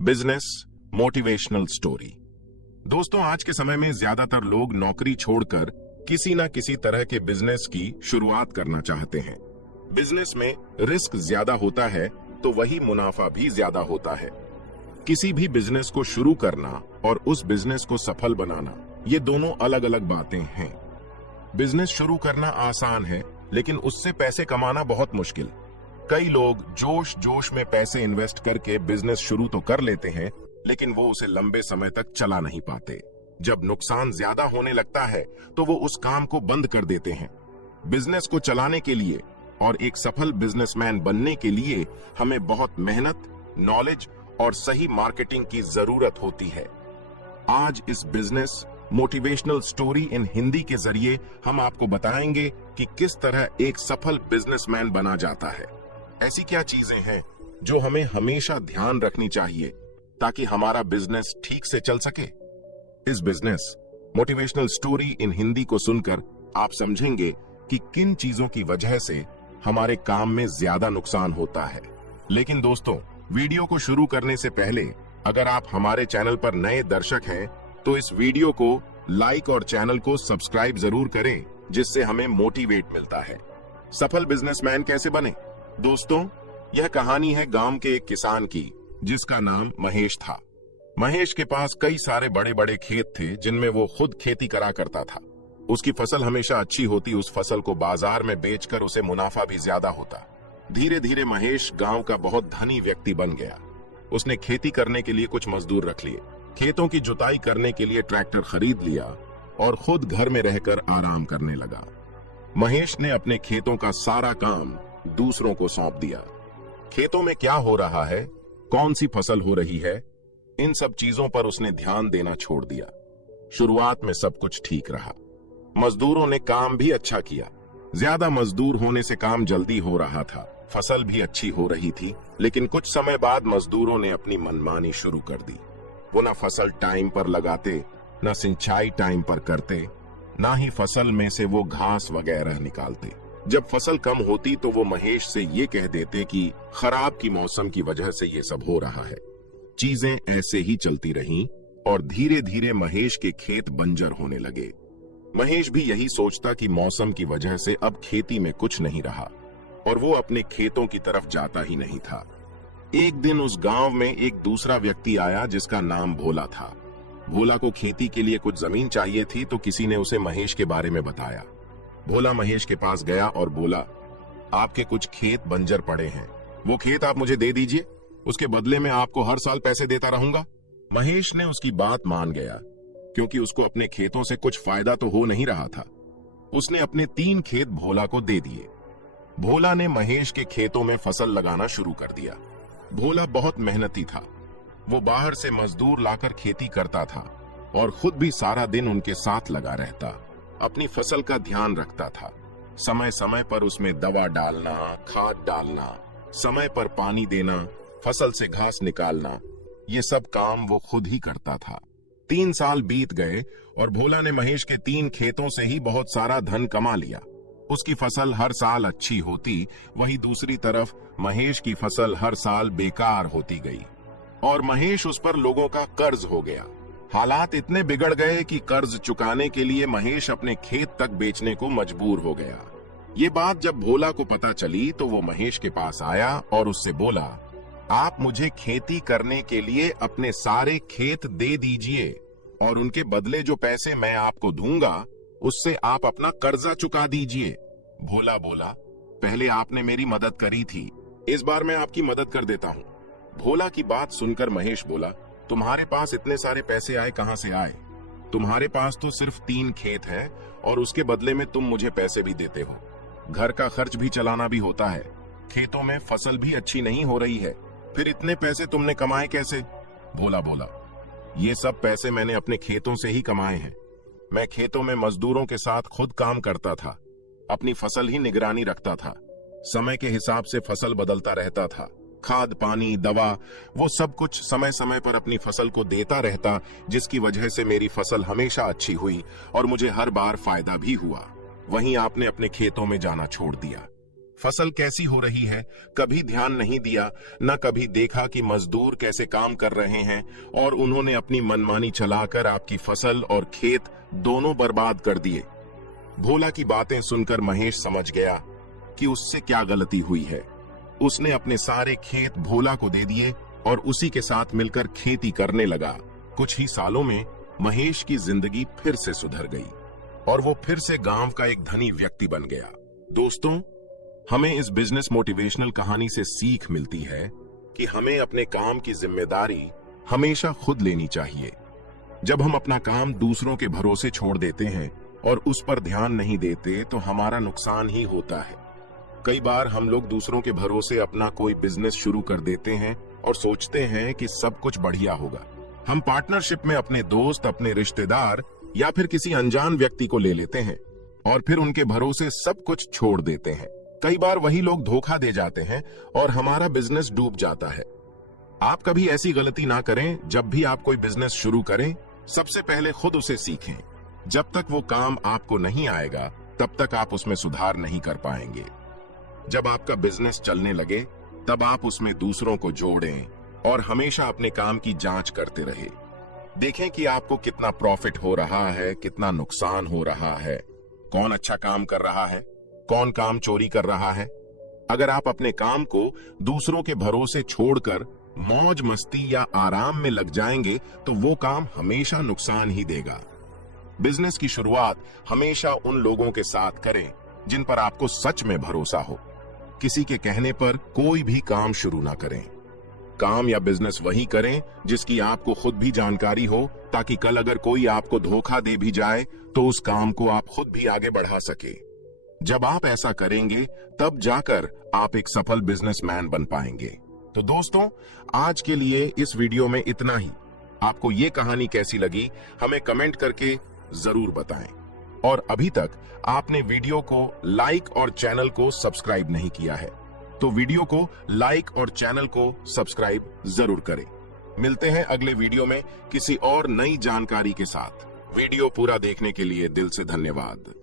Business motivational story. दोस्तों, आज के समय में ज्यादातर लोग नौकरी छोड़कर किसी न किसी तरह के बिजनेस की शुरुआत करना चाहते हैं। बिजनेस में रिस्क ज्यादा होता है तो वही मुनाफा भी ज्यादा होता है। किसी भी बिजनेस को शुरू करना और उस बिजनेस को सफल बनाना, ये दोनों अलग अलग बातें हैं। बिजनेस शुरू करना आसान है, लेकिन उससे पैसे कमाना बहुत मुश्किल। कई लोग जोश जोश में पैसे इन्वेस्ट करके बिजनेस शुरू तो कर लेते हैं, लेकिन वो उसे लंबे समय तक चला नहीं पाते। जब नुकसान ज्यादा होने लगता है तो वो उस काम को बंद कर देते हैं। बिजनेस को चलाने के लिए और एक सफल बिजनेसमैन बनने के लिए हमें बहुत मेहनत, नॉलेज और सही मार्केटिंग की जरूरत होती है। आज इस business motivational story in Hindi के जरिए हम आपको बताएंगे कि किस तरह एक सफल बिजनेसमैन बना जाता है। ऐसी क्या चीजें हैं जो हमें हमेशा ध्यान रखनी चाहिए ताकि हमारा बिजनेस ठीक से चल सके। इस business motivational story in Hindi को सुनकर आप समझेंगे कि किन चीजों की वजह से हमारे काम में ज्यादा नुकसान होता है। लेकिन दोस्तों, वीडियो को शुरू करने से पहले अगर आप हमारे चैनल पर नए दर्शक हैं तो इस वीडियो को लाइक और चैनल को सब्सक्राइब जरूर करें, जिससे हमें मोटिवेट मिलता है। सफल बिजनेसमैन कैसे बने? दोस्तों, यह कहानी है गांव के एक किसान की जिसका नाम महेश था। महेश के पास कई सारे बड़े बड़े खेत थे जिनमें वो खुद खेती करा करता था। उसकी फसल हमेशा अच्छी होती, उस फसल को बाजार में बेचकर उसे मुनाफा भी ज्यादा होता। धीरे धीरे महेश गांव का बहुत धनी व्यक्ति बन गया। उसने खेती करने के लिए कुछ मजदूर रख लिए, खेतों की जुताई करने के लिए ट्रैक्टर खरीद लिया और खुद घर में रहकर आराम करने लगा। महेश ने अपने खेतों का सारा काम दूसरों को सौंप दिया। खेतों में क्या हो रहा है, कौन सी फसल हो रही है, इन सब चीजों पर उसने ध्यान देना छोड़ दिया। शुरुआत में सब कुछ ठीक रहा, मजदूरों ने काम भी अच्छा किया। ज्यादा मजदूर होने से काम जल्दी हो रहा था, फसल भी अच्छी हो रही थी। लेकिन कुछ समय बाद मजदूरों ने अपनी मनमानी शुरू कर दी। वो न फसल टाइम पर लगाते, न सिंचाई टाइम पर करते, ना ही फसल में से वो घास वगैरह निकालते। जब फसल कम होती तो वो महेश से ये कह देते कि खराब की मौसम की वजह से ये सब हो रहा है। चीजें ऐसे ही चलती रहीं और धीरे धीरे महेश के खेत बंजर होने लगे। महेश भी यही सोचता कि मौसम की वजह से अब खेती में कुछ नहीं रहा और वो अपने खेतों की तरफ जाता ही नहीं था। एक दिन उस गांव में एक दूसरा व्यक्ति आया जिसका नाम भोला था। भोला को खेती के लिए कुछ जमीन चाहिए थी तो किसी ने उसे महेश के बारे में बताया। भोला महेश के पास गया और बोला, आपके कुछ खेत बंजर पड़े हैं, वो खेत आप मुझे दे दीजिए, उसके बदले में आपको हर साल पैसे देता रहूंगा। महेश ने उसकी बात मान गया, क्योंकि उसको अपने खेतों से कुछ फायदा तो हो नहीं रहा था। उसने अपने 3 खेत भोला को दे दिए। भोला ने महेश के खेतों में फसल लगाना शुरू कर दिया। भोला बहुत मेहनती था। वो बाहर से मजदूर लाकर खेती करता था और खुद भी सारा दिन उनके साथ लगा रहता। अपनी फसल का ध्यान रखता था। समय समय पर उसमें दवा डालना, खाद डालना, समय पर पानी देना, फसल से घास निकालना, ये सब काम वो खुद ही करता था। 3 साल बीत गए और भोला ने महेश के 3 खेतों से ही बहुत सारा धन कमा लिया। उसकी फसल हर साल अच्छी होती, वहीं दूसरी तरफ महेश की फसल हर साल बेकार होती गई और महेश उस पर लोगों का कर्ज हो गया। हालात इतने बिगड़ गए कि कर्ज चुकाने के लिए महेश अपने खेत तक बेचने को मजबूर हो गया। ये बात जब भोला को पता चली तो वो महेश के पास आया और उससे बोला, आप मुझे खेती करने के लिए अपने सारे खेत दे दीजिए और उनके बदले जो पैसे मैं आपको दूंगा उससे आप अपना कर्जा चुका दीजिए। भोला बोला, पहले आपने मेरी मदद करी थी, इस बार मैं आपकी मदद कर देता हूँ। भोला की बात सुनकर महेश बोला, तुम्हारे पास इतने सारे पैसे आए कहां से आए? तुम्हारे पास तो सिर्फ 3 खेत हैं और उसके बदले में तुम मुझे पैसे भी देते हो। घर का खर्च भी चलाना भी होता है, खेतों में फसल भी अच्छी नहीं हो रही है, फिर इतने पैसे तुमने कमाए कैसे? भोला बोला, ये सब पैसे मैंने अपने खेतों से ही कमाए हैं। मैं खेतों में मजदूरों के साथ खुद काम करता था, अपनी फसल ही निगरानी रखता था, समय के हिसाब से फसल बदलता रहता था, खाद, पानी, दवा, वो सब कुछ समय समय पर अपनी फसल को देता रहता, जिसकी वजह से मेरी फसल हमेशा अच्छी हुई और मुझे हर बार फायदा भी हुआ। वहीं आपने अपने खेतों में जाना छोड़ दिया, फसल कैसी हो रही है कभी ध्यान नहीं दिया, न कभी देखा कि मजदूर कैसे काम कर रहे हैं, और उन्होंने अपनी मनमानी चलाकर आपकी फसल और खेत दोनों बर्बाद कर दिए। भोला की बातें सुनकर महेश समझ गया कि उससे क्या गलती हुई है। उसने अपने सारे खेत भोला को दे दिए और उसी के साथ मिलकर खेती करने लगा। कुछ ही सालों में महेश की जिंदगी फिर से सुधर गई और वो फिर से गांव का एक धनी व्यक्ति बन गया। दोस्तों, हमें इस बिजनेस मोटिवेशनल कहानी से सीख मिलती है कि हमें अपने काम की जिम्मेदारी हमेशा खुद लेनी चाहिए। जब हम अपना काम दूसरों के भरोसे छोड़ देते हैं और उस पर ध्यान नहीं देते तो हमारा नुकसान ही होता है। कई बार हम लोग दूसरों के भरोसे अपना कोई बिजनेस शुरू कर देते हैं और सोचते हैं कि सब कुछ बढ़िया होगा। हम पार्टनरशिप में अपने दोस्त, अपने रिश्तेदार या फिर किसी अनजान व्यक्ति को ले लेते हैं और फिर उनके भरोसे सब कुछ छोड़ देते हैं। कई बार वही लोग धोखा दे जाते हैं और हमारा बिजनेस डूब जाता है। आप कभी ऐसी गलती ना करें। जब भी आप कोई बिजनेस शुरू करें, सबसे पहले खुद उसे सीखें। जब तक वो काम आपको नहीं आएगा, तब तक आप उसमें सुधार नहीं कर पाएंगे। जब आपका बिजनेस चलने लगे, तब आप उसमें दूसरों को जोड़ें और हमेशा अपने काम की जांच करते रहे। देखें कि आपको कितना प्रॉफिट हो रहा है, कितना नुकसान हो रहा है, कौन अच्छा काम कर रहा है, कौन काम चोरी कर रहा है। अगर आप अपने काम को दूसरों के भरोसे छोड़कर मौज मस्ती या आराम में लग जाएंगे तो वो काम हमेशा नुकसान ही देगा। बिजनेस की शुरुआत हमेशा उन लोगों के साथ करें जिन पर आपको सच में भरोसा हो। किसी के कहने पर कोई भी काम शुरू ना करें। काम या बिजनेस वही करें जिसकी आपको खुद भी जानकारी हो, ताकि कल अगर कोई आपको धोखा दे भी जाए तो उस काम को आप खुद भी आगे बढ़ा सके। जब आप ऐसा करेंगे तब जाकर आप एक सफल बिजनेसमैन बन पाएंगे। तो दोस्तों, आज के लिए इस वीडियो में इतना ही। आपको ये कहानी कैसी लगी हमें कमेंट करके जरूर बताएं। और अभी तक आपने वीडियो को लाइक और चैनल को सब्सक्राइब नहीं किया है तो वीडियो को लाइक और चैनल को सब्सक्राइब जरूर करें। मिलते हैं अगले वीडियो में किसी और नई जानकारी के साथ। वीडियो पूरा देखने के लिए दिल से धन्यवाद।